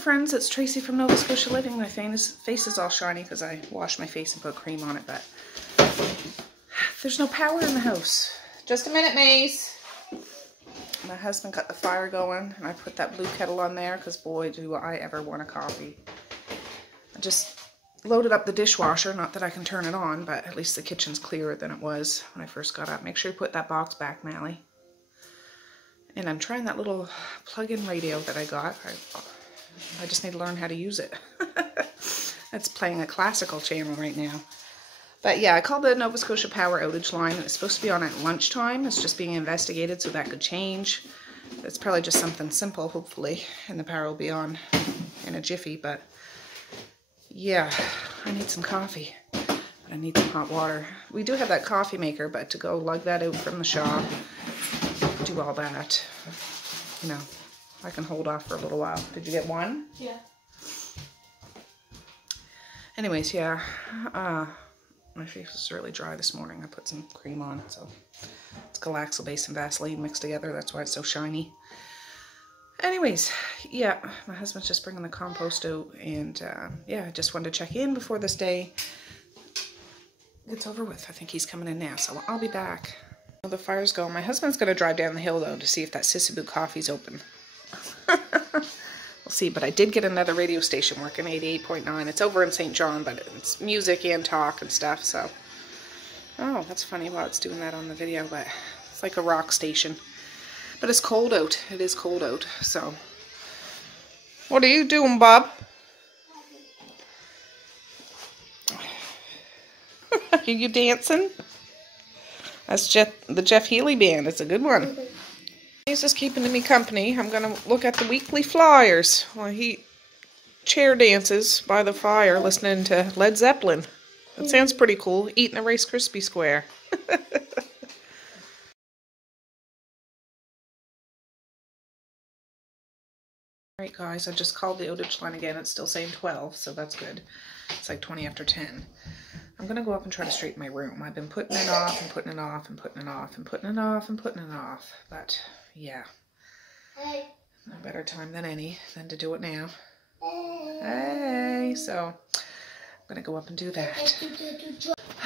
friends, it's Tracey from Nova Scotia Living. My face is all shiny because I washed my face and put cream on it, but there's no power in the house. Just a minute, Maze. My husband got the fire going and I put that blue kettle on there because boy do I ever want a coffee. I just loaded up the dishwasher, not that I can turn it on, but at least the kitchen's clearer than it was when I first got up. Make sure you put that box back, Mally. And I'm trying that little plug-in radio that I got. I just need to learn how to use it. It's playing a classical channel right now. But yeah, I called the Nova Scotia power outage line. It's supposed to be on at lunchtime. It's just being investigated, so that could change. It's probably just something simple, hopefully, and the power will be on in a jiffy. But yeah, I need some coffee. But I need some hot water. We do have that coffee maker, but to go lug that out from the shop, do all that, you know, I can hold off for a little while. Did you get one? Yeah. Anyways, yeah, my face was really dry this morning. I put some cream on, so it's Galaxol base and Vaseline mixed together. That's why it's so shiny. Anyways, yeah, my husband's just bringing the compost out, and yeah, I just wanted to check in before this day gets over with. I think he's coming in now, so I'll be back. The fire's going. My husband's going to drive down the hill, though, to see if that Sissy coffee's open. We'll see, but I did get another radio station working, 88.9. It's over in St. John, but it's music and talk and stuff, so. Oh, that's funny while it's doing that on the video, but it's like a rock station. But it's cold out. It is cold out, so. What are you doing, Bob? Are you dancing? That's the Jeff Healy band. It's a good one. He's just keeping me company. I'm going to look at the weekly flyers while he chair dances by the fire listening to Led Zeppelin. That sounds pretty cool. Eating a Rice Krispie square. Alright guys, I just called the outage line again. It's still saying 12, so that's good. It's like 20 after 10. I'm going to go up and try to straighten my room. I've been putting it off and putting it off and putting it off and putting it off and putting it off. But, yeah. No better time than any than to do it now. Hey! So, I'm going to go up and do that.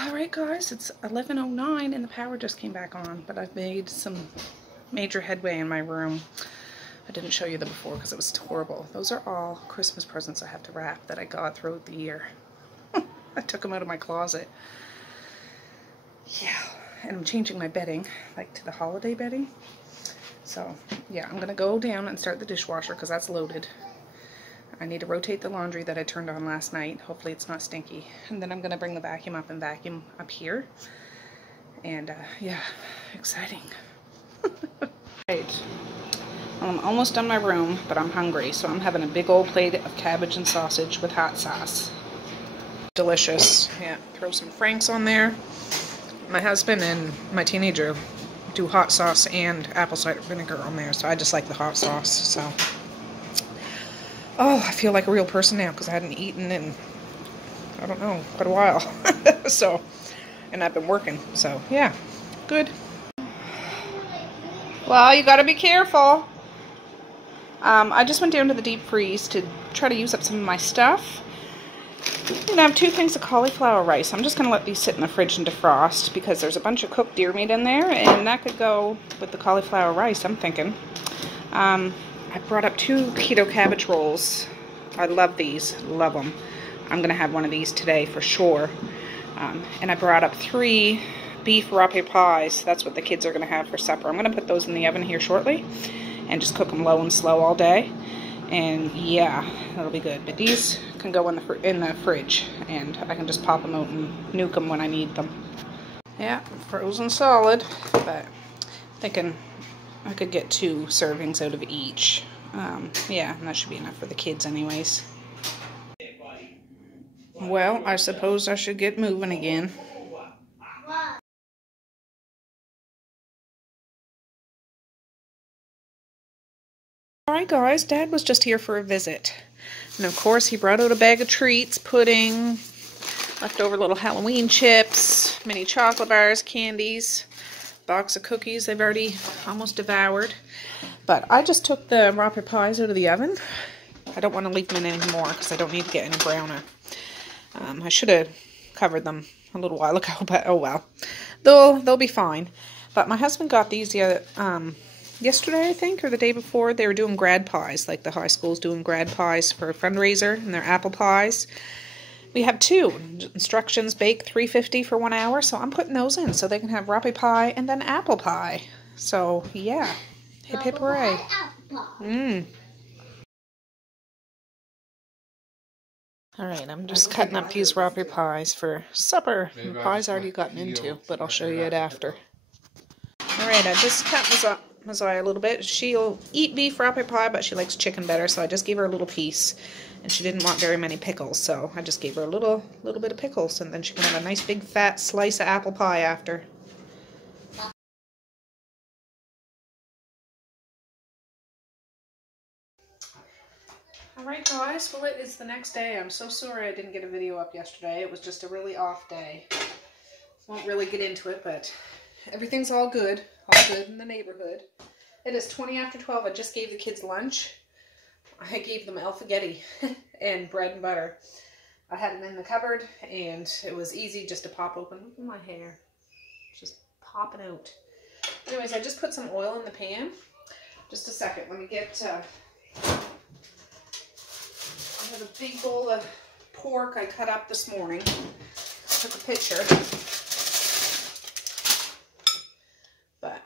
Alright guys, it's 11:09 and the power just came back on. But I've made some major headway in my room. I didn't show you the before because it was horrible. Those are all Christmas presents I have to wrap that I got throughout the year. I took them out of my closet. Yeah, and I'm changing my bedding, like to the holiday bedding. So, yeah, I'm going to go down and start the dishwasher because that's loaded. I need to rotate the laundry that I turned on last night. Hopefully it's not stinky. And then I'm going to bring the vacuum up and vacuum up here. And, yeah, exciting. Right. I'm almost done my room, but I'm hungry, so I'm having a big old plate of cabbage and sausage with hot sauce. Delicious. Yeah, throw some Franks on there. My husband and my teenager do hot sauce and apple cider vinegar on there, so I just like the hot sauce. So, oh, I feel like a real person now because I hadn't eaten in, I don't know, quite a while. So, and I've been working, so yeah, good. Well, you gotta be careful. I just went down to the deep freeze to try to use up some of my stuff. And I have 2 things of cauliflower rice. I'm just going to let these sit in the fridge and defrost because there's a bunch of cooked deer meat in there and that could go with the cauliflower rice, I'm thinking. I brought up 2 keto cabbage rolls. I love these. Love them. I'm going to have one of these today for sure. And I brought up 3 beef rape pies. That's what the kids are going to have for supper. I'm going to put those in the oven here shortly and just cook them low and slow all day. And yeah, that'll be good. But these can go in the fridge, and I can just pop them out and nuke them when I need them. Yeah, frozen solid, but thinking I could get 2 servings out of each. Yeah, and that should be enough for the kids anyways. Well, I suppose I should get moving again. Alright guys, Dad was just here for a visit. And of course he brought out a bag of treats, pudding, leftover little Halloween chips, mini chocolate bars, candies, box of cookies they've already almost devoured. But I just took the rape pies out of the oven I don't want to leave them in anymore because I don't need to get any browner. I should have covered them a little while ago, but oh well. They'll be fine. But my husband got these yesterday, I think, or the day before. They were doing grad pies, like the high school's doing grad pies for a fundraiser, and they're apple pies. We have 2 instructions: bake 350 for 1 hour, so I'm putting those in so they can have raspberry pie and then apple pie. So yeah, hip hip hooray. Alright, I'm just cutting up these raspberry pies for supper. The pie's already gotten into, but I'll show you it after. Alright, I just cut Messiah a little bit. She'll eat beef raspberry pie, but she likes chicken better, so I just gave her a little piece. And she didn't want very many pickles, so I just gave her a little bit of pickles, and then she can have a nice big fat slice of apple pie after. Alright guys, well it is the next day. I'm so sorry I didn't get a video up yesterday. It was just a really off day. Won't really get into it, but everything's all good in the neighborhood. It is 20 after 12. I just gave the kids lunch. I gave them alfaghetti and bread and butter. I had them in the cupboard, and it was easy just to pop open. Look at my hair. Just popping out. Anyways, I just put some oil in the pan. Just a second. Let me get... I have a big bowl of pork I cut up this morning. Took a picture. But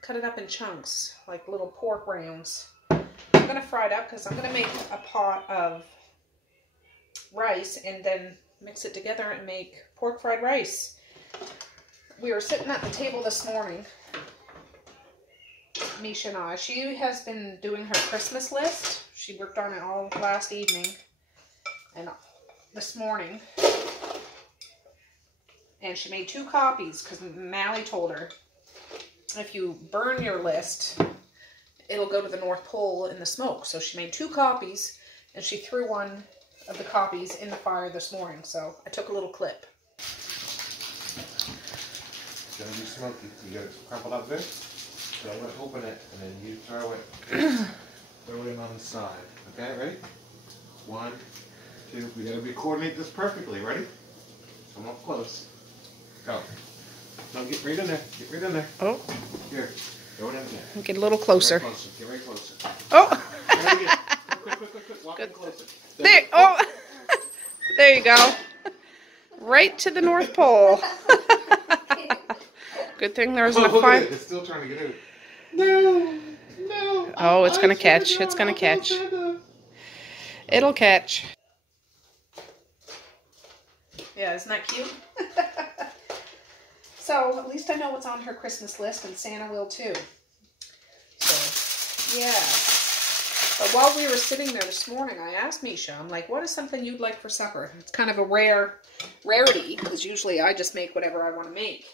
cut it up in chunks, like little pork rounds. I'm going to fry it up because I'm going to make a pot of rice and then mix it together and make pork fried rice. We were sitting at the table this morning, Misha and I. She has been doing her Christmas list. She worked on it all last evening and this morning. And she made 2 copies because Mally told her if you burn your list, it'll go to the North Pole in the smoke. So she made 2 copies, and she threw one of the copies in the fire this morning. So I took a little clip. It's going to be smoky. You got it crumpled up there? So I'm going to open it, and then you throw it in on the side. Okay, ready? 1, 2. We got to coordinate this perfectly. Ready? Come up close. Go. No, get right in there. Get right in there. Oh. Here. Throw it in there. Get a little closer. Get right closer. Oh. Quick. Walk in closer. There. Oh. There you go. Right to the North Pole. Good thing there wasn't a fire. It's still trying to get out. No. Oh, it's going to catch. It's going to catch. It'll catch. Yeah, isn't that cute? So, at least I know what's on her Christmas list, and Santa will too. So, yeah. But while we were sitting there this morning, I asked Misha, I'm like, what is something you'd like for supper? It's kind of a rarity, because usually I just make whatever I want to make.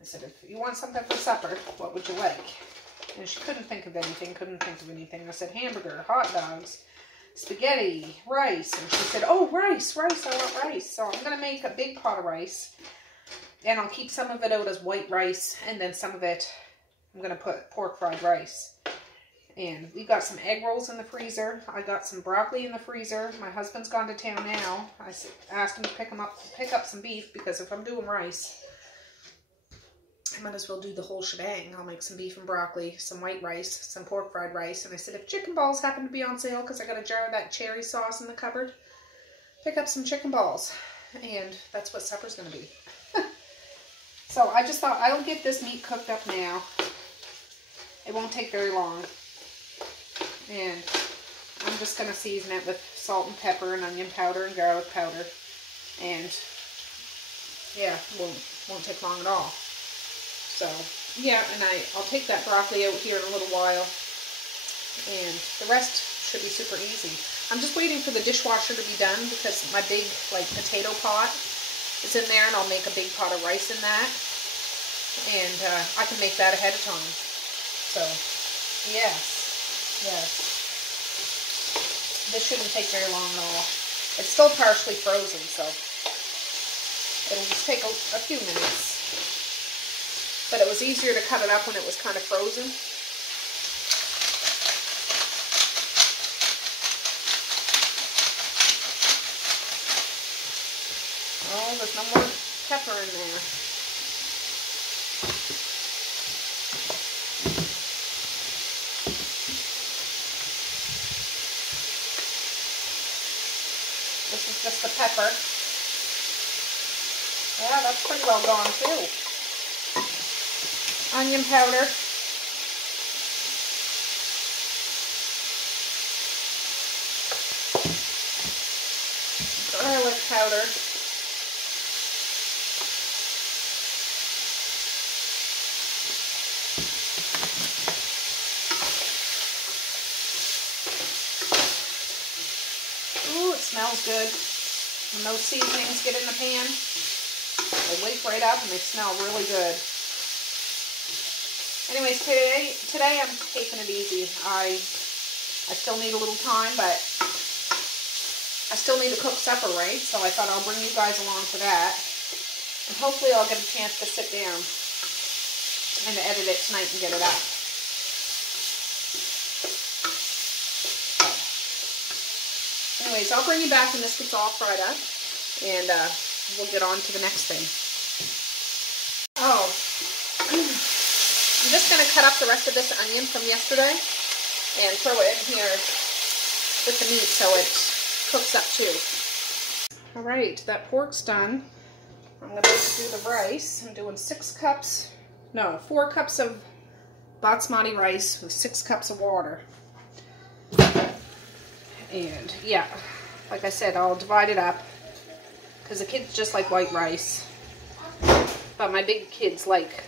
I said, if you want something for supper, what would you like? And she couldn't think of anything. I said, hamburger, hot dogs, spaghetti, rice. And she said, oh, rice, I want rice. So I'm going to make a big pot of rice. And I'll keep some of it out as white rice. And then some of it, I'm going to put pork fried rice. And we got some egg rolls in the freezer. I got some broccoli in the freezer. My husband's gone to town now. I asked him to pick up some beef, because if I'm doing rice, I might as well do the whole shebang. I'll make some beef and broccoli, some white rice, some pork fried rice. And I said, if chicken balls happen to be on sale, because I got a jar of that cherry sauce in the cupboard, pick up some chicken balls. And that's what supper's going to be. So I just thought, I'll get this meat cooked up now. It won't take very long. And I'm just going to season it with salt and pepper and onion powder and garlic powder. And yeah, won't take long at all. So yeah, and I'll take that broccoli out here in a little while. And the rest should be super easy. I'm just waiting for the dishwasher to be done, because my big potato pot is in there, and I'll make a big pot of rice in that. And I can make that ahead of time. So yes. This shouldn't take very long at all. It's still partially frozen, so it'll just take a few minutes. But it was easier to cut it up when it was kind of frozen. Oh, there's no more pepper in there. This is just the pepper. Yeah, that's pretty well gone too. Onion powder. Garlic powder. Ooh, it smells good. When those seasonings get in the pan, they wake right up and they smell really good. Anyways, today I'm taking it easy. I still need a little time, but I still need to cook supper, right? So I thought I'll bring you guys along for that. And hopefully I'll get a chance to sit down and edit it tonight and get it up. Anyways, I'll bring you back when this gets all fried up, and we'll get on to the next thing. Oh, I'm just going to cut up the rest of this onion from yesterday and throw it in here with the meat so it cooks up too. All right, that pork's done. I'm going to do the rice. I'm doing 4 cups of basmati rice with 6 cups of water. And yeah, like I said, I'll divide it up because the kids just like white rice. But my big kids like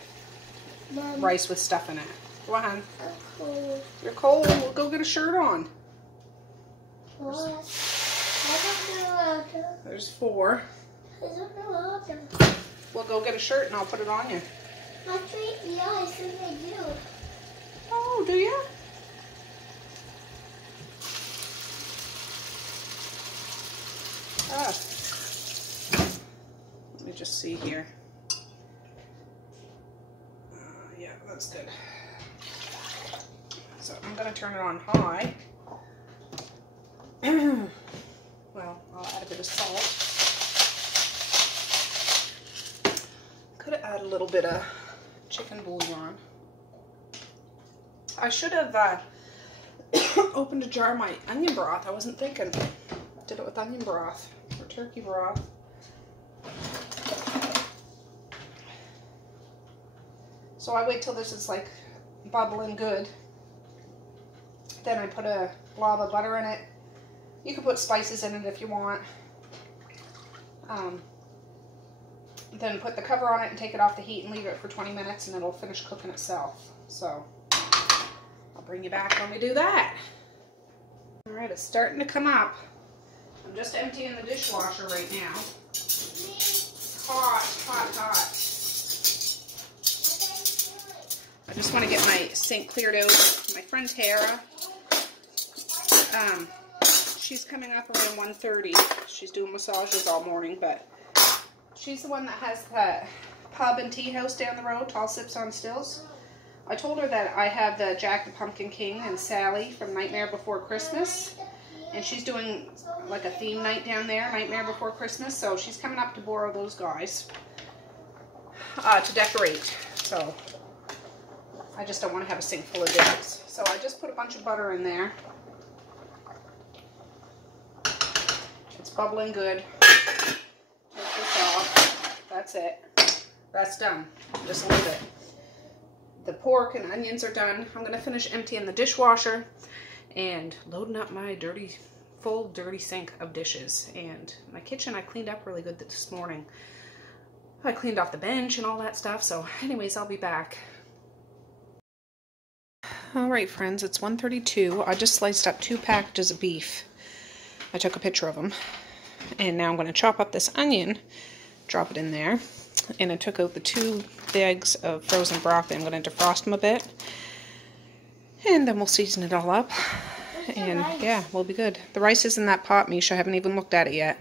rice with stuff in it. Go on. You're cold. We'll go get a shirt on. There's 4. We'll go get a shirt and I'll put it on you. Yeah, I think I do. Oh, do you? Ah. Let me just see here. Yeah, that's good. So I'm going to turn it on high. Well, I'll add a bit of salt. Could have added a little bit of chicken bouillon. I should have opened a jar of my onion broth. I wasn't thinking. Did it with onion broth or turkey broth. So I wait till this is like bubbling good. Then I put a blob of butter in it. You can put spices in it if you want. Then put the cover on it and take it off the heat and leave it for 20 minutes and it'll finish cooking itself. So I'll bring you back when we do that. All right, it's starting to come up. I'm just emptying the dishwasher right now. Hot, hot, hot. I just want to get my sink cleared out. My friend Tara, she's coming up around 1:30. She's doing massages all morning, but she's the one that has the pub and tea house down the road, Tall Sips on Stills. I told her that I have the Jack the Pumpkin King and Sally from Nightmare Before Christmas. And she's doing like a theme night down there, Nightmare Before Christmas. So she's coming up to borrow those guys to decorate. So I just don't want to have a sink full of dishes. So I just put a bunch of butter in there. It's bubbling good. Take this off. That's it. That's done. Just leave it. The pork and onions are done. I'm going to finish emptying the dishwasher and loading up my full dirty sink of dishes. And my kitchen I cleaned up really good this morning. I cleaned off the bench and all that stuff. So anyways, I'll be back. Alright friends, it's 1:32. I just sliced up 2 packages of beef. I took a picture of them. And now I'm going to chop up this onion, drop it in there. And I took out the 2 bags of frozen broccoli. I'm going to defrost them a bit. And then we'll season it all up. And yeah, we'll be good. The rice is in that pot, Misha. I haven't even looked at it yet.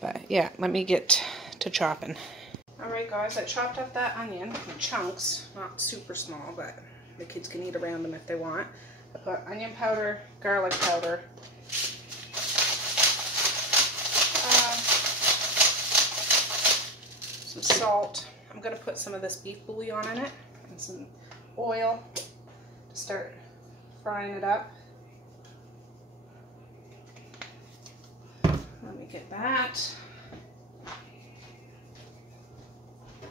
But yeah, let me get to chopping. Alright guys, I chopped up that onion in chunks. Not super small, but the kids can eat around them if they want. I put onion powder, garlic powder, some salt. I'm going to put some of this beef bouillon in it and some oil to start frying it up. Let me get that.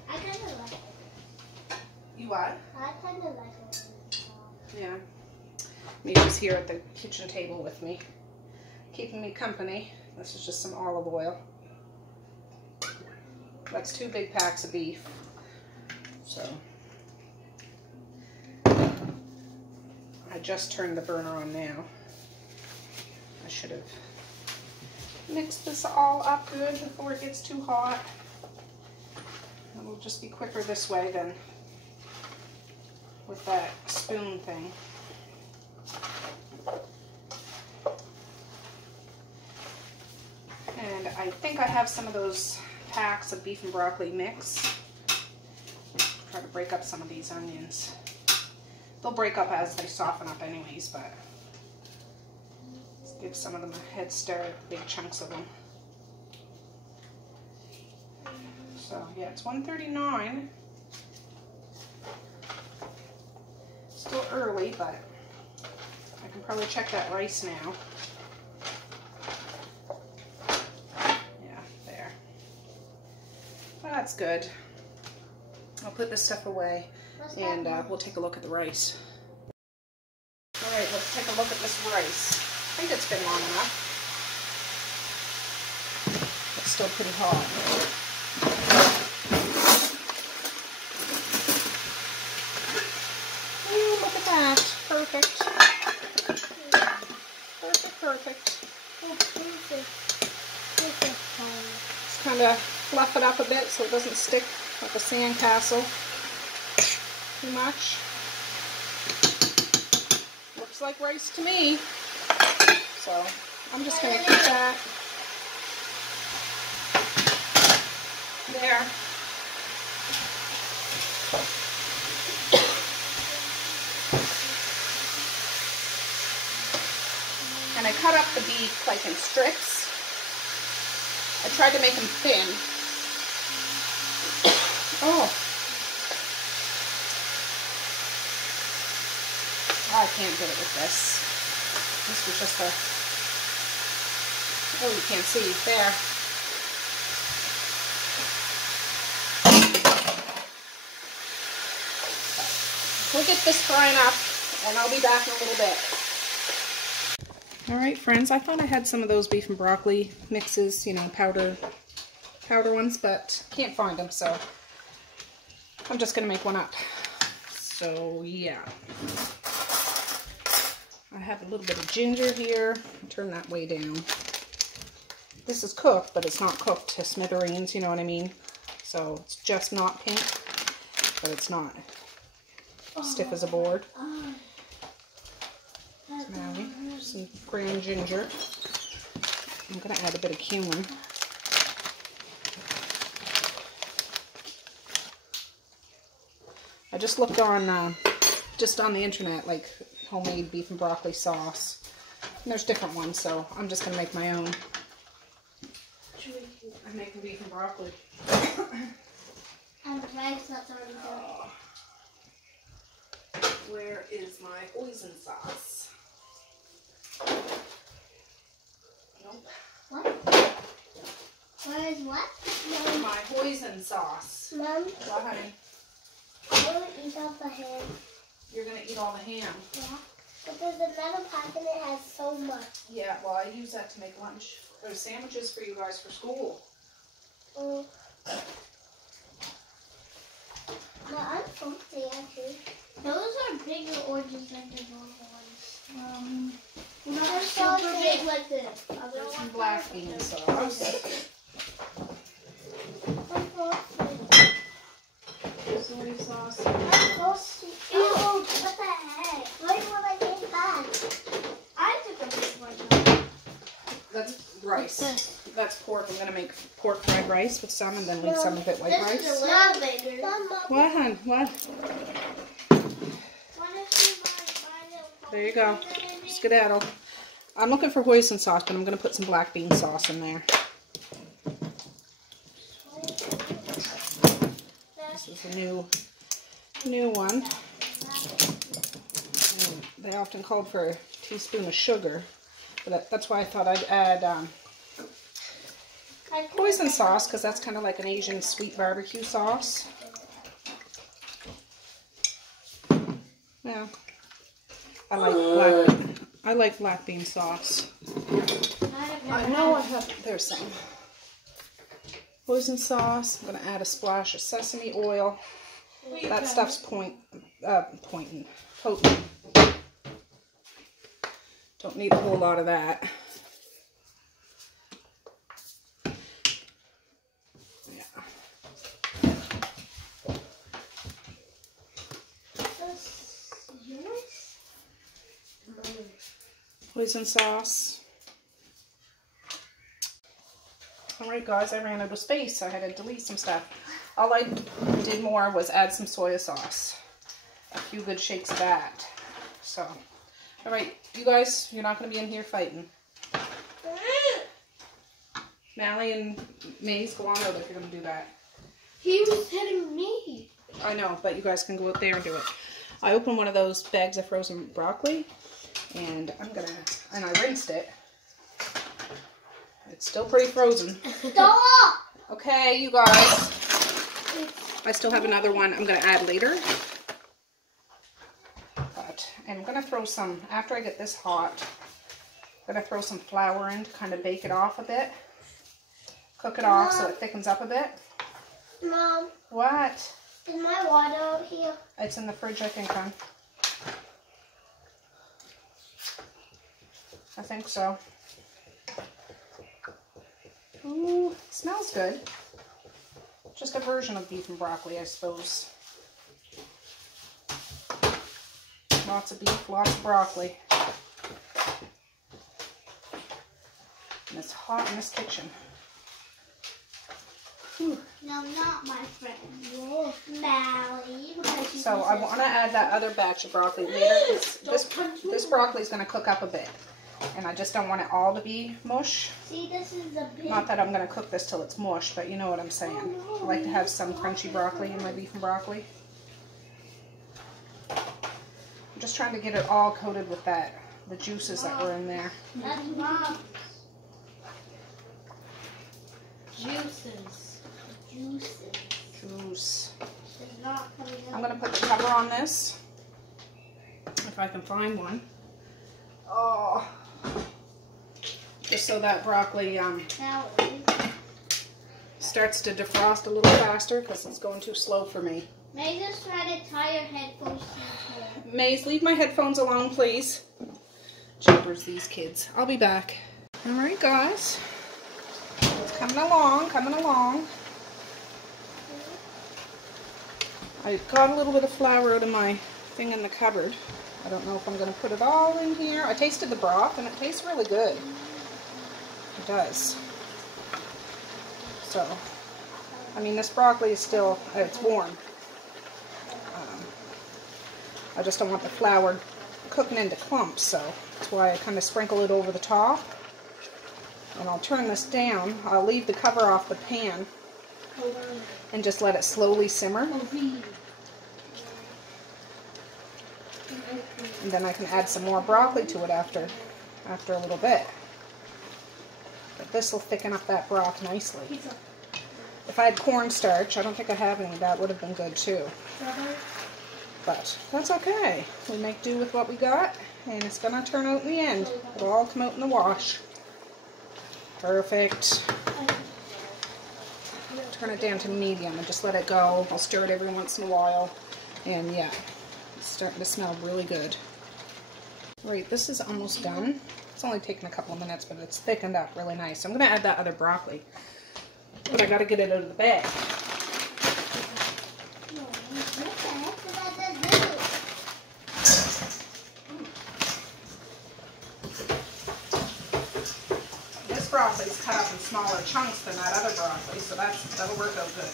I kind of like it. You what? I kind of like it. Yeah. Maybe's here at the kitchen table with me, keeping me company. This is just some olive oil. That's 2 big packs of beef. So I just turned the burner on now. I should have mixed this all up good before it gets too hot. It'll just be quicker this way than with that spoon thing. And I think I have some of those packs of beef and broccoli mix. Try to break up some of these onions. They'll break up as they soften up anyways, but let's give some of them a head start, big chunks of them. So yeah, it's 1:39. Still early, but I can probably check that rice now. Yeah, there. That's good. I'll put this stuff away and we'll take a look at the rice. Alright, let's take a look at this rice. I think it's been long enough. It's still pretty hot. Ooh, look at that. Perfect. Perfect. Oh, perfect. Just kind of fluff it up a bit so it doesn't stick like a sandcastle too much. Looks like rice to me. So I'm just going to keep that there. And I cut up the beef like in strips. I tried to make them thin. Oh, I can't get it with this. This was just a, oh, you can't see, there. We'll get this frying up and I'll be back in a little bit. Alright friends, I thought I had some of those beef and broccoli mixes, you know, powder ones, but can't find them, so I'm just going to make one up. So yeah. I have a little bit of ginger here. Turn that way down. This is cooked, but it's not cooked to smithereens, you know what I mean? So it's just not pink, but it's not stiff as a board. Now, some ground ginger. I'm going to add a bit of cumin. I just looked on, just on the internet, like homemade beef and broccoli sauce. And there's different ones, so I'm just going to make my own. I'm making beef and broccoli. And rice that's already done. Where is my hoisin sauce? Nope. What? Where is what? Mom. My hoisin sauce. Mom, What, honey? I want to eat all the ham. You're going to eat all the ham. Yeah. But there's another pack and it has so much. Yeah, well, I use that to make lunch. There's sandwiches for you guys for school. Well, I'm salty actually. Those are bigger oranges than the normal ones. Not super big like this. There's some black bean sauce. I'm salty. Soy sauce. I'm salty. Ew, what the heck? Why would I take that? I took a big one. That's rice. That's pork. I'm going to make pork fried rice with some and then leave some of it white rice. This is a little bigger. What, hon? What? There you go. Skedaddle. I'm looking for hoisin sauce, but I'm going to put some black bean sauce in there. is the new one. And they often called for a teaspoon of sugar, but that's why I thought I'd add hoisin sauce, because that's kind of like an Asian sweet barbecue sauce. Yeah, I like black bean sauce. I know I have. There's some hoisin sauce. I'm gonna add a splash of sesame oil. That stuff's potent. Don't need a whole lot of that. Hoisin sauce. Alright guys, I ran out of space, so I had to delete some stuff. All I did more was add some soy sauce. A few good shakes of that. So, alright, you guys, you're not going to be in here fighting. Mally and Maze, go on out if you're going to do that. He was hitting me. I know, but you guys can go out there and do it. I opened one of those bags of frozen broccoli, and I rinsed it. It's still pretty frozen. Stop! Okay, you guys. I still have another one I'm going to add later. But I'm going to throw some, after I get this hot, I'm going to throw some flour in to kind of bake it off a bit. Cook it off so it thickens up a bit. Mom. What? Is my water out here? It's in the fridge, I think, hon. I think so. Ooh, smells good. Just a version of beef and broccoli, I suppose. Lots of beef, lots of broccoli. And it's hot in this kitchen. Whew. No, not my friend. Whoa, Mally. So I want to add that other batch of broccoli later. This broccoli is going to cook up a bit. And I just don't want it all to be mush. See, this is a big... Not that I'm going to cook this till it's mush, but you know what I'm saying. Oh, no. I like to have some crunchy broccoli in my beef and broccoli. I'm just trying to get it all coated with the juices that were in there. That's Mom. Juices. Juice. It's not coming out. I'm going to put the cover on this, if I can find one. Oh, just so that broccoli starts to defrost a little faster, because it's going too slow for me. May just try to tie your headphones to your head. Maze, leave my headphones alone, please. Jeepers, these kids. I'll be back. Alright, guys. It's coming along, coming along. I got a little bit of flour out of my thing in the cupboard. I don't know if I'm going to put it all in here. I tasted the broth, and it tastes really good. It does. So, I mean, this broccoli is still, it's warm. I just don't want the flour cooking into clumps, so that's why I kind of sprinkle it over the top. And I'll turn this down. I'll leave the cover off the pan and just let it slowly simmer. And then I can add some more broccoli to it after a little bit. But this will thicken up that broth nicely. If I had cornstarch, I don't think I have any, that would have been good too. But that's okay. We make do with what we got, and it's going to turn out in the end. It'll all come out in the wash. Perfect. Turn it down to medium and just let it go. I'll stir it every once in a while. And yeah, it's starting to smell really good. Right, this is almost done. It's only taken a couple of minutes, but it's thickened up really nice. So I'm going to add that other broccoli. But I got to get it out of the bag. This broccoli is cut up in smaller chunks than that other broccoli, so that'll work out good.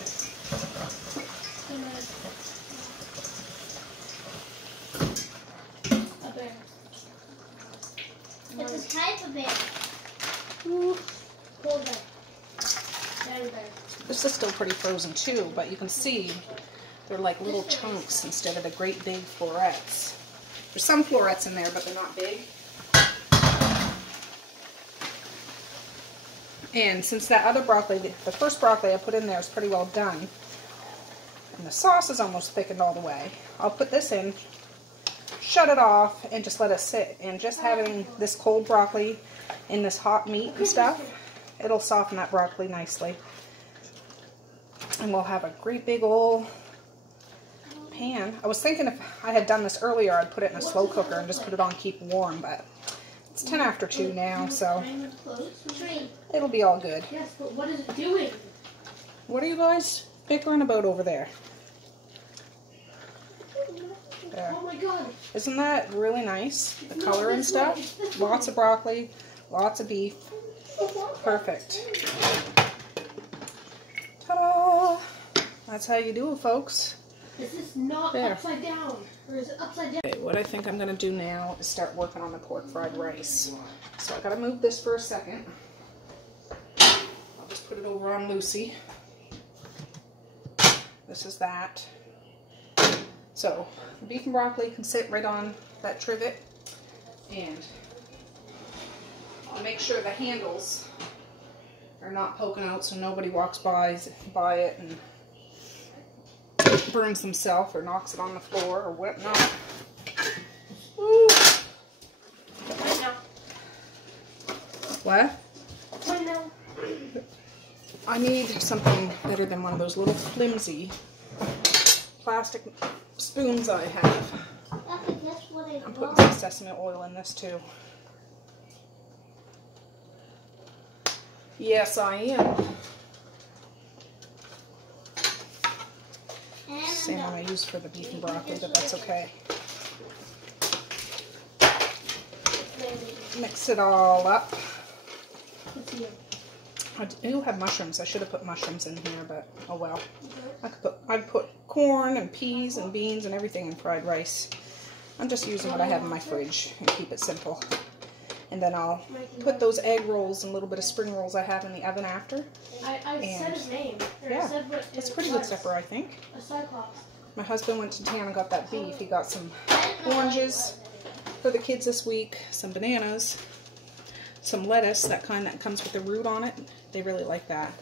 It's a type of bear. Hold it. Very. This is still pretty frozen too, but you can see They're like little chunks instead of the great big florets. There's some florets in there, but they're not big. And since that other broccoli, the first broccoli I put in there is pretty well done, and the sauce is almost thickened all the way, I'll put this in, shut it off, and just let it sit. And just having this cold broccoli in this hot meat and stuff, it'll soften that broccoli nicely. And we'll have a great big old pan. I was thinking if I had done this earlier, I'd put it in a slow cooker and just put it on keep warm, but it's 10 after 2 now, so it'll be all good. Yes, but what is it doing? What are you guys bickering about over there? There. Oh my god. Isn't that really nice? The color and stuff. Lots of broccoli, lots of beef. Perfect. Ta-da! That's how you do it, folks. Is this not upside down? Or is it upside down? Okay, what I think I'm going to do now is start working on the pork fried rice. So I got to move this for a second. I'll just put it over on Lucy. This is that. So the beef and broccoli can sit right on that trivet, and I'll make sure the handles are not poking out so nobody walks by it and burns themselves or knocks it on the floor or whatnot. Woo. Right now. What? Right now. I need something better than one of those little flimsy plastic spoons I have. I'm putting some sesame oil in this too. Yes, I am. Same one I used for the beef and broccoli, but that's okay. Mix it all up. I do have mushrooms. I should have put mushrooms in here, but oh well. I'd put corn and peas and beans and everything in fried rice. I'm just using what I have in my fridge and keep it simple. And then I'll put those egg rolls and a little bit of spring rolls I have in the oven after. I said his name. Yeah, it's pretty good supper, I think. A cyclops. My husband went to town and got that beef. He got some oranges for the kids this week, some bananas, some lettuce, that kind that comes with the root on it. They really like that.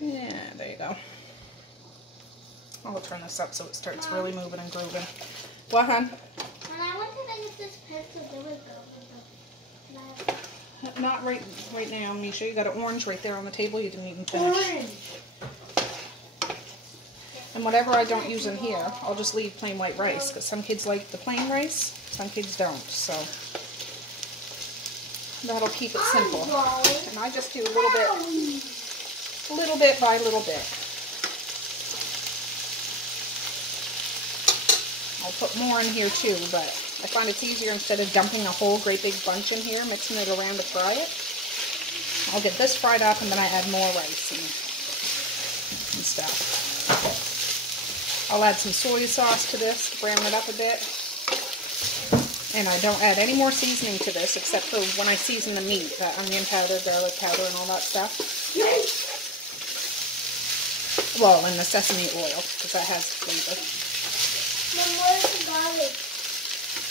Yeah, there you go. I'll turn this up so it starts really moving and grooving. What, hon? And I wanted to get this pencil. There we go. Not right now, Misha. You got an orange right there on the table. You didn't even finish. Orange. And whatever I don't use in here, I'll just leave plain white rice, because some kids like the plain rice, some kids don't. So that'll keep it simple. And I just do a little bit by little bit. I'll put more in here too, but I find it's easier instead of dumping a whole great big bunch in here, mixing it around to fry it. I'll get this fried up and then I add more rice and stuff. I'll add some soy sauce to this to brown it up a bit. And I don't add any more seasoning to this except for when I season the meat, that onion powder, garlic powder, and all that stuff. Well, and the sesame oil, because that has flavor. Mom, where's the garlic?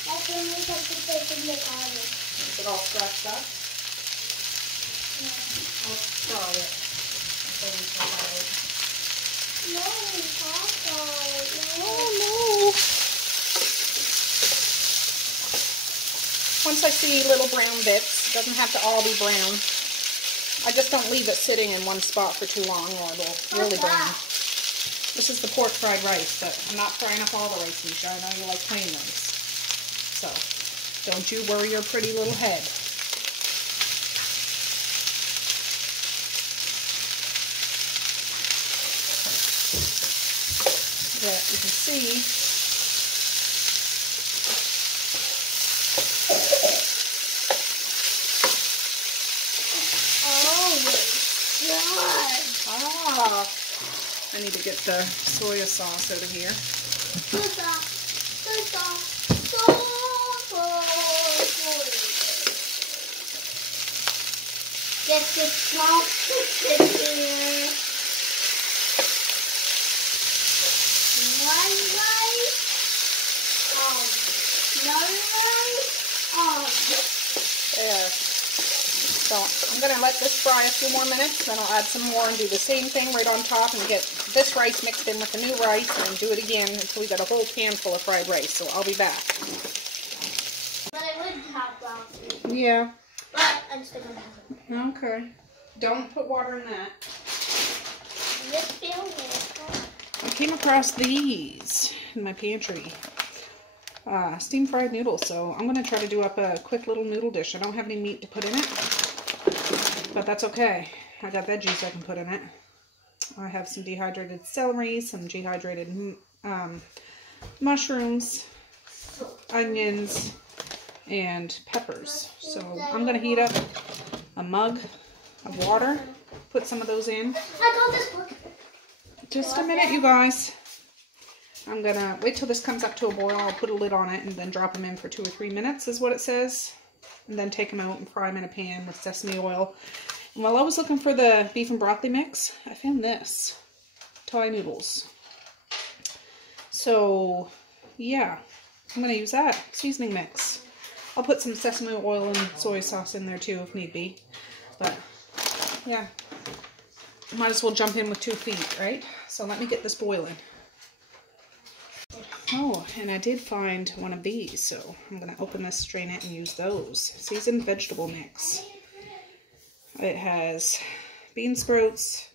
I can make something in the garlic. Is it all scratched up? I'll try it. No, Papa. Oh no! Once I see little brown bits, it doesn't have to all be brown. I just don't leave it sitting in one spot for too long or it'll really brown. This is the pork fried rice, but I'm not frying up all the rice, Misha. I know you like plain rice. So, don't you worry your pretty little head. That you can see. I need to get the soy sauce out of here. Get the sauce in here. There. So I'm going to let this fry a few more minutes, then I'll add some more and do the same thing right on top and get this rice mixed in with the new rice and do it again until we got a whole pan full of fried rice. So I'll be back. But I would have brown food. Yeah. But I'm still going to have it. Okay. Don't put water in that. Just feel it. I came across these in my pantry. Steam fried noodles, so I'm going to try to do up a quick little noodle dish. I don't have any meat to put in it, but that's okay. I got veggies I can put in it. I have some dehydrated celery, some dehydrated mushrooms, onions, and peppers. So I'm going to heat up a mug of water, put some of those in. I got this book. Just a minute, you guys. I'm going to wait till this comes up to a boil. I'll put a lid on it and then drop them in for 2 or 3 minutes is what it says. And then take them out and fry them in a pan with sesame oil. And while I was looking for the beef and broccoli mix, I found this. Thai noodles. So, yeah. I'm going to use that seasoning mix. I'll put some sesame oil and soy sauce in there too if need be. But, yeah. Might as well jump in with 2 feet, right? So let me get this boiling. Oh, and I did find one of these, so I'm going to open this, strain it, and use those. Seasoned vegetable mix. It has bean sprouts,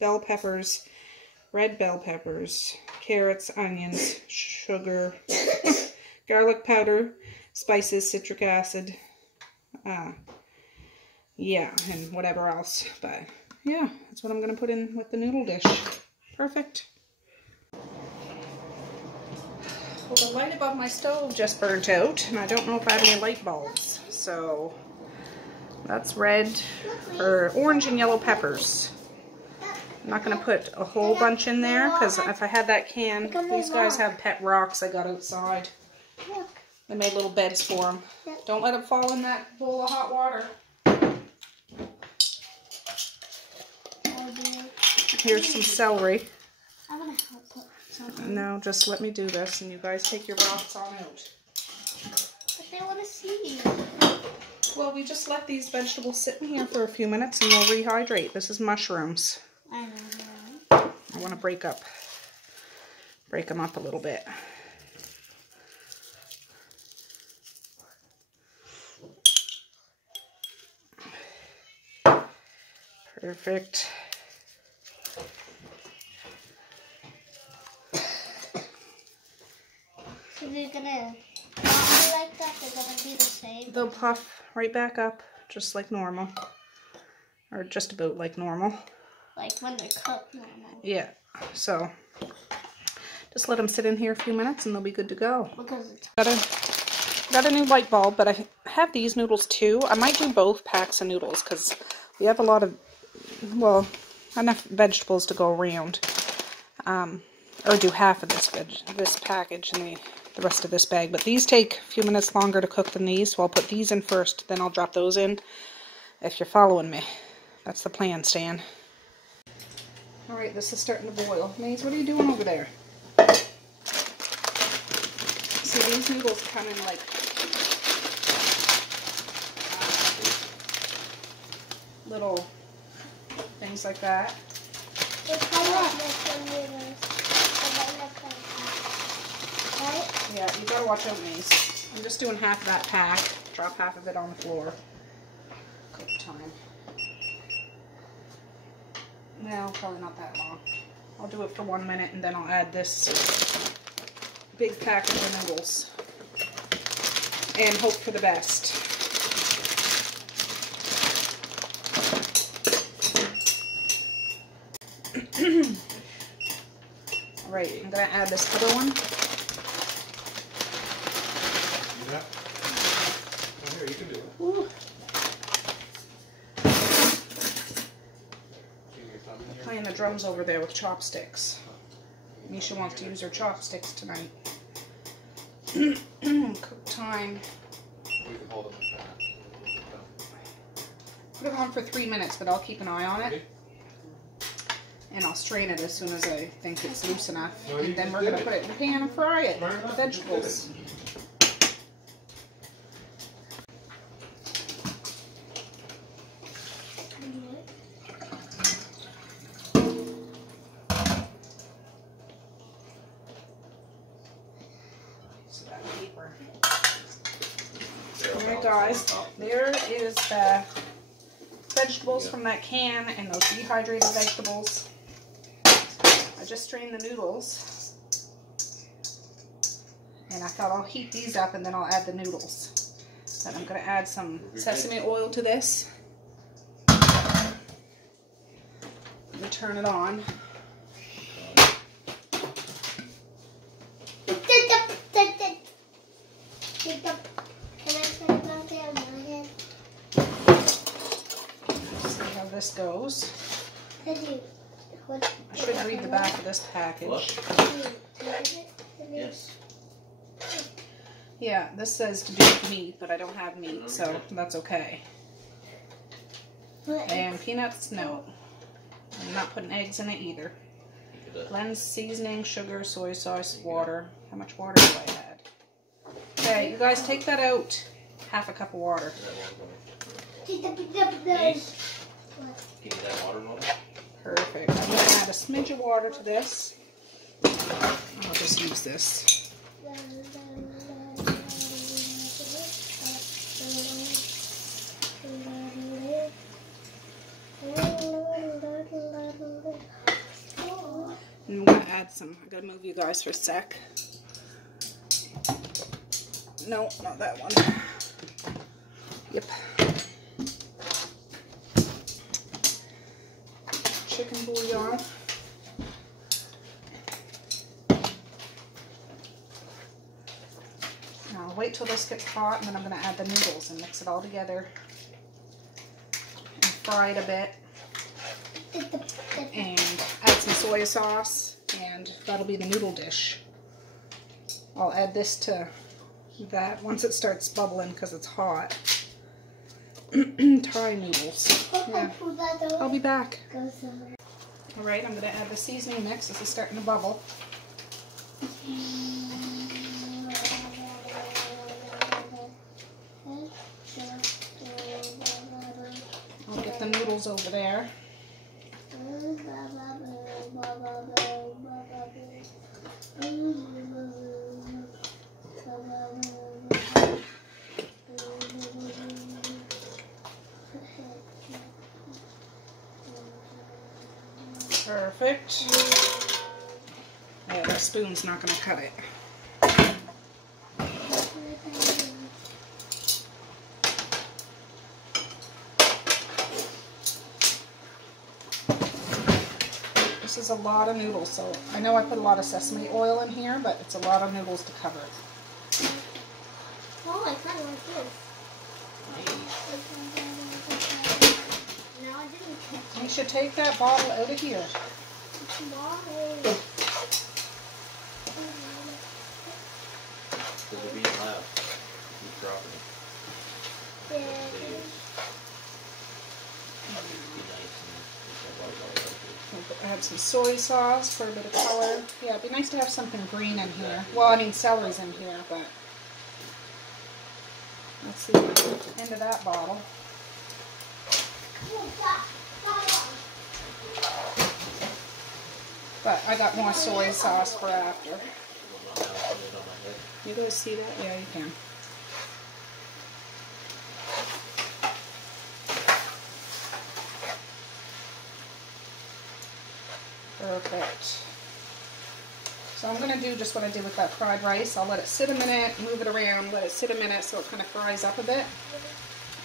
bell peppers, red bell peppers, carrots, onions, sugar, garlic powder, spices, citric acid, yeah, and whatever else. But, yeah, that's what I'm going to put in with the noodle dish. Perfect. Well, the light above my stove just burnt out, and I don't know if I have any light bulbs. So that's red or orange and yellow peppers. I'm not going to put a whole bunch in there because if I had that can, these guys have pet rocks I got outside. I made little beds for them. Don't let them fall in that bowl of hot water. Here's some celery. I'm going to help put some. No, just let me do this and you guys take your rocks on out. But they want to see. Well, we just let these vegetables sit in here for a few minutes and we'll rehydrate. This is mushrooms. I know. I want to break them up a little bit. Perfect. So they're gonna not be like that, they're gonna be the same. They'll puff right back up, just like normal. Or just about like normal. Like when they're cooked normal. Yeah, so just let them sit in here a few minutes and they'll be good to go. Because it's Got a new light bulb, but I have these noodles too. I might do both packs of noodles because we have a lot of, well, enough vegetables to go around. Or do half of this package and the rest of this bag. But these take a few minutes longer to cook than these, so I'll put these in first, then I'll drop those in if you're following me. That's the plan, Stan. Alright, this is starting to boil. Maze, what are you doing over there? See, these noodles come in like little things like that. Yeah, you gotta watch out, Maze. I'm just doing half of that pack. Drop half of it on the floor. Cook time. No, probably not that long. I'll do it for 1 minute and then I'll add this big package of noodles. And hope for the best. Alright, I'm going to add this other one. Yeah. Oh, here, you can do it. Ooh. Playing the drums over there with chopsticks. Misha wants to use her chopsticks tonight. Cook time. We can hold them like that. Put it on for 3 minutes, but I'll keep an eye on it. And I'll strain it as soon as I think it's loose enough. And then we're going to put it in the pan and fry it with vegetables. paper. Alright guys, there is the vegetables from that can and those dehydrated vegetables. I just strained the noodles. And I thought I'll heat these up and then I'll add the noodles. Then I'm going to add some sesame oil to this. I'm going to turn it on. See how this goes. I should read the back of this package. Yes. Yeah, this says to do with meat, but I don't have meat, so that's okay. And peanuts, no. I'm not putting eggs in it either. Blend seasoning, sugar, soy sauce, water. How much water do I add? Okay, you guys take that out. Half a cup of water. Give me that water model. Perfect. I'm going to add a smidge of water to this. I'll just use this. And I'm going to add some. I'm going to move you guys for a sec. No, not that one. Yep. Chicken bouillon. Now I'll wait till this gets hot and then I'm going to add the noodles and mix it all together. And fry it a bit. And add some soy sauce and that'll be the noodle dish. I'll add this to that once it starts bubbling because it's hot. Thai noodles. Yeah. I'll be back. Alright, I'm going to add the seasoning mix. This is starting to bubble. I'll get the noodles over there. Perfect. Yeah, the spoon's not going to cut it. This is a lot of noodles, so I know I put a lot of sesame oil in here, but it's a lot of noodles to cover it. Oh, I kind of like this. No, I didn't. You should take that bottle out of here. Because we're being loud. Keep dropping it. Add some soy sauce for a bit of color. Yeah, it'd be nice to have something green in here. Well, I mean celery's in here, but that's the end of that bottle. But I got more soy sauce for after. You guys see that? Yeah, you can. Perfect. So I'm going to do just what I did with that fried rice. I'll let it sit a minute, move it around, let it sit a minute so it kind of fries up a bit.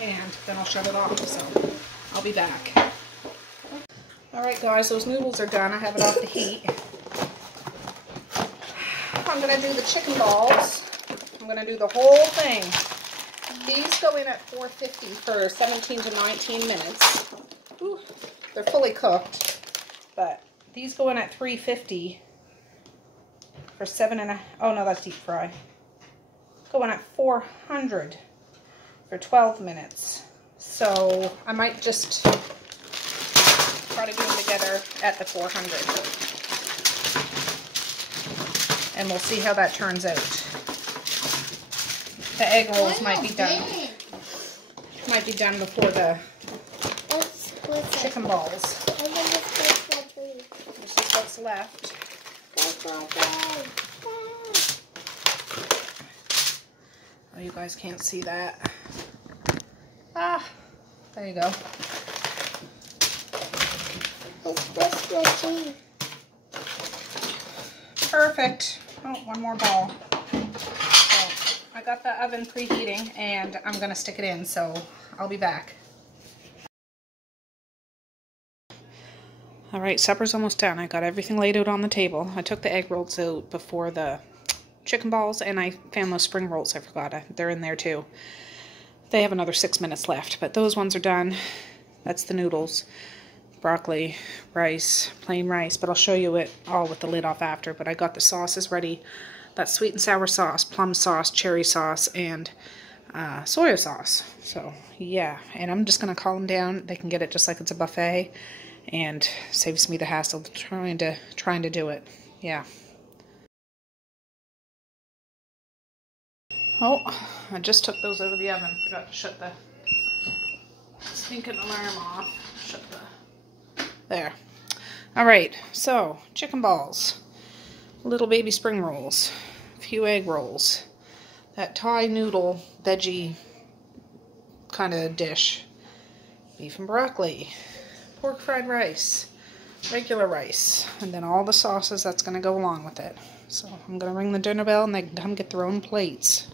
And then I'll shut it off. So I'll be back. Alright guys, those noodles are done. I have it off the heat. I'm going to do the chicken balls. I'm going to do the whole thing. These go in at 450 for 17 to 19 minutes. Ooh, they're fully cooked. But these go in at 350 for 7.5. Oh no, that's deep fry. Go in at 400 for 12 minutes. So I might just try to do them together at the 400. And we'll see how that turns out. The egg rolls might be done. Might be done before the chicken balls. This is what's left. Oh, you guys can't see that. Ah, there you go. It's just the cheese. Perfect. Oh, one more ball. So I got the oven preheating and I'm gonna stick it in, so I'll be back. All right, supper's almost done. I got everything laid out on the table. I took the egg rolls out before the chicken balls, and I found those spring rolls. I forgot. They're in there too. They have another 6 minutes left, but those ones are done. That's the noodles, broccoli, rice, plain rice, but I'll show you it all with the lid off after. But I got the sauces ready. That's sweet and sour sauce, plum sauce, cherry sauce, and soy sauce. So yeah, and I'm just gonna call them down. They can get it just like it's a buffet, and saves me the hassle of trying to do it. Yeah. Oh, I just took those out of the oven. Forgot to shut the stinking alarm off. Shut the... There. Alright, so, chicken balls. Little baby spring rolls. A few egg rolls. That Thai noodle veggie kind of dish. Beef and broccoli. Pork fried rice. Regular rice. And then all the sauces that's going to go along with it. So, I'm going to ring the dinner bell and they can come get their own plates.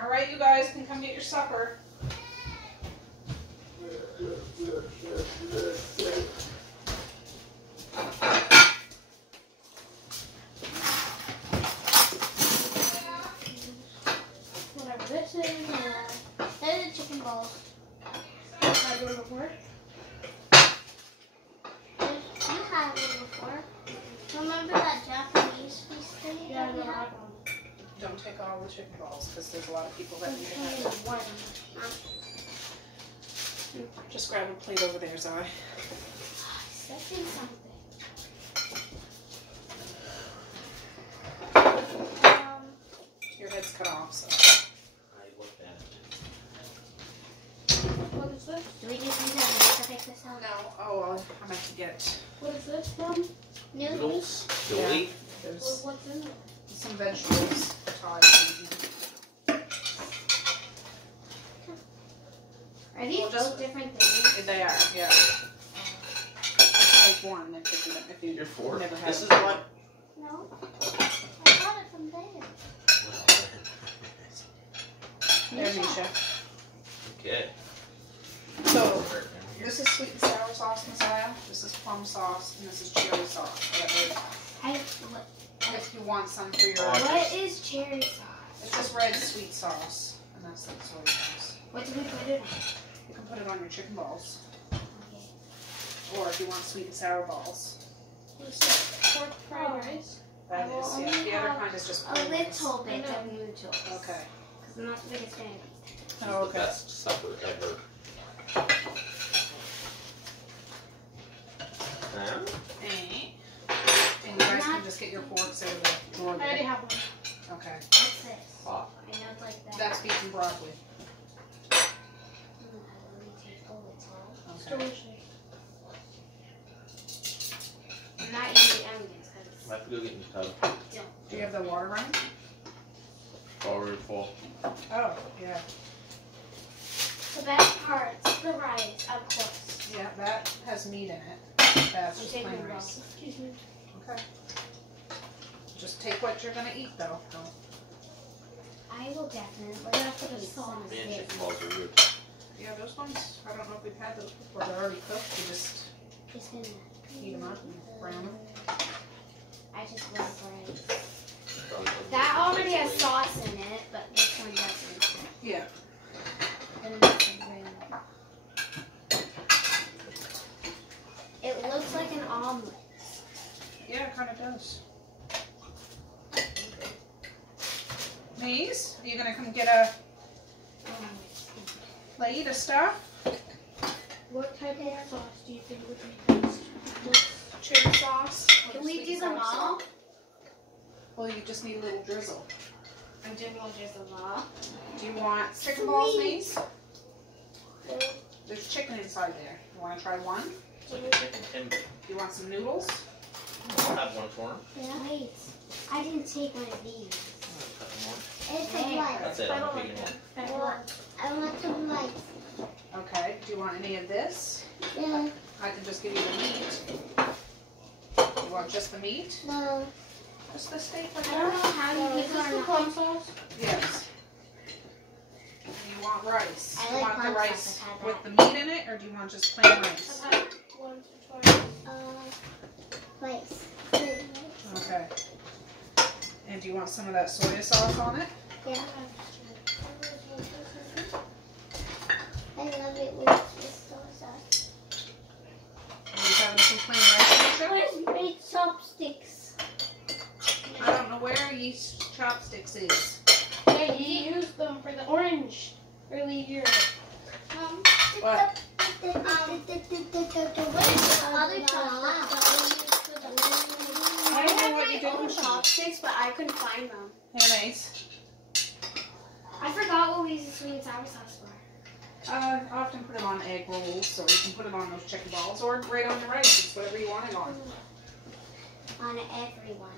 Alright, you guys can come get your supper. Whatever this is, they're the chicken balls. Have I done it before? You have it before. Remember that Japanese feast thing? Yeah, I know that one. Don't take all the chicken balls because there's a lot of people that need to have it. One. Just grab a plate over there, Zai. Second something. Your head's cut off, so. What is this? Do we just need to take this out? No. Oh, well, I meant to get. What is this from? Noodles. Yeah, there's What's in there? some vegetables. Thai seasoning. Are these both different things? They are, yeah. Take one if you You're four. never had This it. is one. No. I got it from there. There, Misha. Okay. So, this is sweet and sour sauce, Messiah. This is plum sauce, and this is cherry sauce. If you want some for your... What is cherry sauce? It's just red sweet sauce, and that's the soy sauce. What do we put it on? You can put it on your chicken balls, Okay. or if you want sweet and sour balls. What's that? Pork fried rice? That I is, will yeah. only The other have kind is just a plain rice. little bit of noodles. Okay. Because I'm not the biggest fan of This Oh, is the okay. best supper ever. Huh? And you guys can just get your forks out of the drawer I already there. have one. Okay. What's this? Hot. I know it's like that. That's beef and broccoli. It's Okay. delicious. I'm not eating onions because I have to go get in the tub. Do you have the water running? Already full. Oh, yeah. the best part's the rice, of course. Yeah, that has meat in it. That's I'm just taking plain it rice. off. Excuse me. Okay. Just take what you're gonna eat, though. Don't. I will definitely have to put sauce Man, in. chicken balls are good. Yeah, those ones. I don't know if we've had those before. They're already cooked. You just Just gonna heat them up and brown them. I just love rice. Probably doesn't That taste already has like- sauce in it, but this one doesn't. Yeah. And it's real. It looks like an omelet. Yeah, it kind of does. Maze, are you gonna come get a plate of stuff? What type of sauce do you think would be best? Cherry sauce. or Can we sweet do and them sour all? sauce? Well, you just need a little drizzle. I'm doing all just them all. Do you want chicken balls, Maze? There's chicken inside there. You want to try one? It's like a chicken tender. You want some noodles? I'll have one for him. Yeah. Wait, I didn't take one of these. It's Yeah. like what? That's it, I'm taking one. I want some like. Okay. Do you want any of this? Yeah. I can just give you the meat. You want just the meat? No. Just the steak like I don't know that? how you make the plum sauce. Yes. And you want rice? I You like want the plum rice sauce, I've had with that. the meat in it, or do you want just plain rice? Rice. Okay. And do you want some of that soy sauce on it? Yeah. I love it with this soy sauce. Are you having some plain rice? Where's my chopsticks? I don't know where yeast chopsticks is. Yeah, you used them for the orange earlier. What? The other chopsticks. I don't know what you did All the with them. chopsticks, but I couldn't find them. Mayonnaise. I forgot what we used the sweet and sour sauce for. I often put it on egg rolls, or you can put it on those chicken balls, or right on the rice. It's whatever you want it on. On everyone.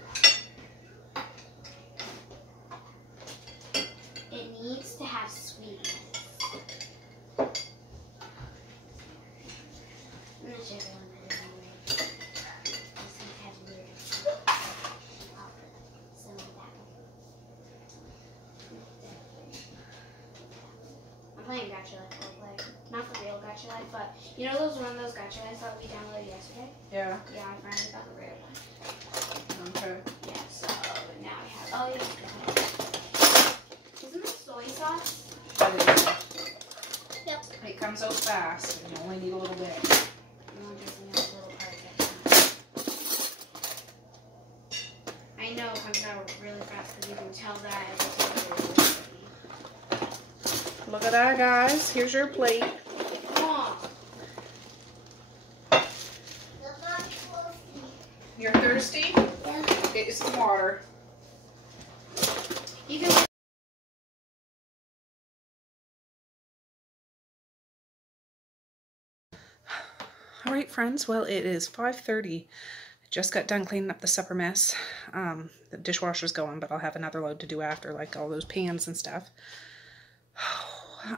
It needs to have sweetness. I'm not sure if I want that anyway. This one has weird. I'll put some of that one. I'm playing Gacha Life roleplay. Not for real Gacha Life, but you know those Gacha Lives that we downloaded yesterday? Yeah. Yeah, I finally got the rare one. Okay. Yeah, so now I have. Oh, yeah. Isn't this soy sauce? That is. Yep. It comes out fast, and you only need a little bit. No, just in those little parts. I know it comes out really fast because you can tell that every time. Look at that, guys. Here's your plate. Come on. You're thirsty? Yeah. Get some water. You can. All right, friends. Well, it is 5:30. I just got done cleaning up the supper mess. The dishwasher's going, but I'll have another load to do after, like all those pans and stuff.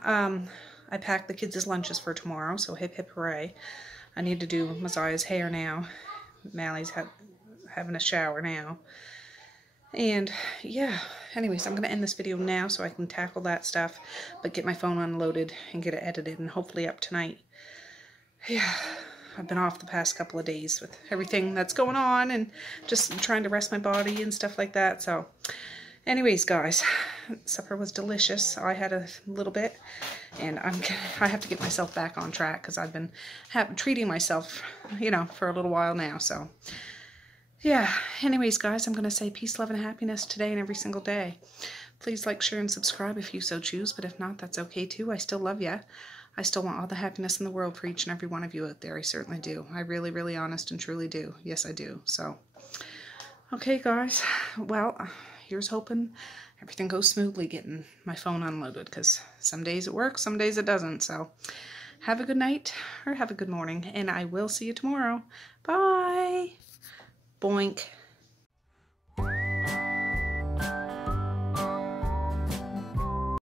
I packed the kids' lunches for tomorrow, so hip hip hooray. I need to do Messiah's hair now. Mally's having a shower now. And yeah, anyways, I'm going to end this video now so I can tackle that stuff, but get my phone unloaded and get it edited and hopefully up tonight. Yeah, I've been off the past couple of days with everything that's going on and just trying to rest my body and stuff like that. So anyways, guys, supper was delicious. I had a little bit, and I have to get myself back on track because I've been treating myself, you know, for a little while now. So yeah, anyways, guys, I'm going to say peace, love, and happiness today and every single day. Please like, share, and subscribe if you so choose, but if not, that's okay too. I still love you. I still want all the happiness in the world for each and every one of you out there. I certainly do. I really, really honest and truly do. Yes, I do. So, okay, guys. Well, here's hoping everything goes smoothly getting my phone unloaded, because some days it works, some days it doesn't. So, have a good night or have a good morning, and I will see you tomorrow. Bye. Boink.